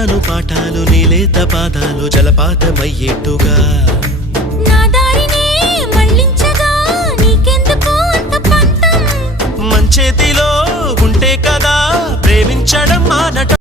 చెబుతాను పాఠాలు నీలేత పాదాలు జలపాతమయ్యేట్టుగా నా దారినే మళ్ళించగా నీకెందుకు అంత పంతం మంచేతిలో ఉంటే కదా ప్రేమించడం మానట